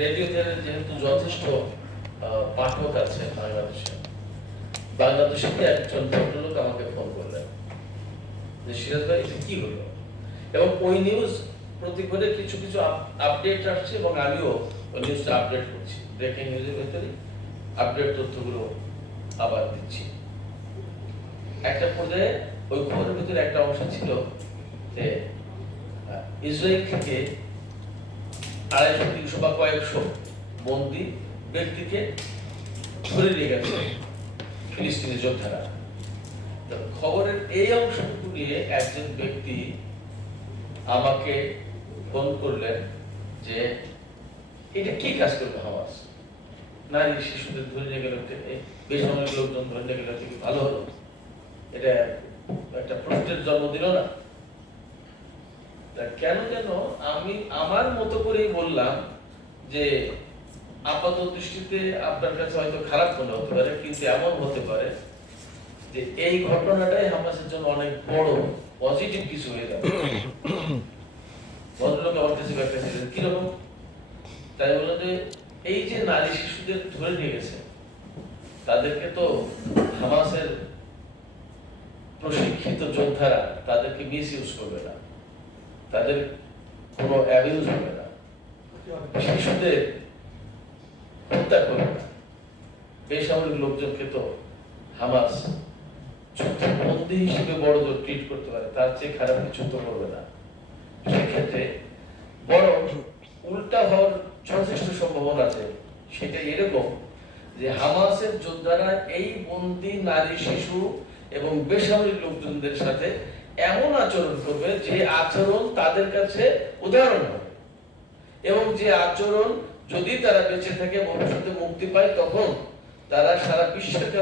রেডিওতে যেহেতু যথেষ্ট পাঠক আছে বাংলাদেশে একজন ভদ্রলোক আমাকে ফোন করলেন যে সিরাজ ভাই এটা কি হলো, এবং ওই নিউজ প্রতিপদে কিছু কিছু আপডেট আসছে এবং আমিও ওই নিউজটা আপডেট করছি, ব্রেকিং নিউজের ভেতরে আপডেট তথ্যগুলো আবার দিচ্ছি। একটা পর্যায়ে ওই খবরের ভিতরে একটা অংশ ছিল যে ইসরায়েল থেকে 250-300 বা কয়েকশো বন্দী ব্যক্তিকে ধরে নিয়ে গেছে ফিলিস্তিনি যোদ্ধারা। খবরের এই অংশটুকু নিয়ে একজন ব্যক্তি আমাকে ফোন করলেন যে এটা কি কাজ করবে হামাস, নারী শিশুদের ধরে নিয়ে গেল, বেসামরিক লোকজন ধরে নিয়ে গেল, কি ভালো হলো, এটা একটা প্রশ্নের জন্ম দিল না। কেন যেন আমি আমার মতো করেই বললাম যে আপাত দৃষ্টিতে আপনার কাছে হয়তো খারাপ মনে হতে পারে, কিন্তু এমন হতে পারে যে এই ঘটনাটাই হামাসের জন্য অনেক বড় পজিটিভ কিছু হয়ে যাবে। ভদ্রলোক আমার কাছে ব্যাখ্যা ছিলেন কিরকম, তাই বললো যে এই যে নারী শিশুদের ধরে নিয়ে গেছে তাদেরকে তো হামাসের প্রশিক্ষিত যোদ্ধারা তাদেরকে মিস ইউজ করবে না, তাদের কোনো অ্যাবিউজ হবে না, শিশুদের হত্যা করবে না, বেসামরিক লোকজনকে তো হামাস যুদ্ধবন্দী হিসেবে বড় জোর ট্রিট করতে পারে, তার চেয়ে খারাপ কিছু তো করবে না। সেক্ষেত্রে বরং উল্টা হওয়ার যথেষ্ট সম্ভাবনা আছে। সেটা এরকম যে হামাসের যোদ্ধারা এই বন্দী নারী শিশু এবং বেসামরিক লোকজনদের সাথে এমন আচরণ করবে যে আচরণ তাদের কাছে উদাহরণ হবে, এবং যে আচরণ যদি তারা বেঁচে থাকে ভবিষ্যতে মুক্তি পায় তখন তারা সারা বিশ্বের কাছে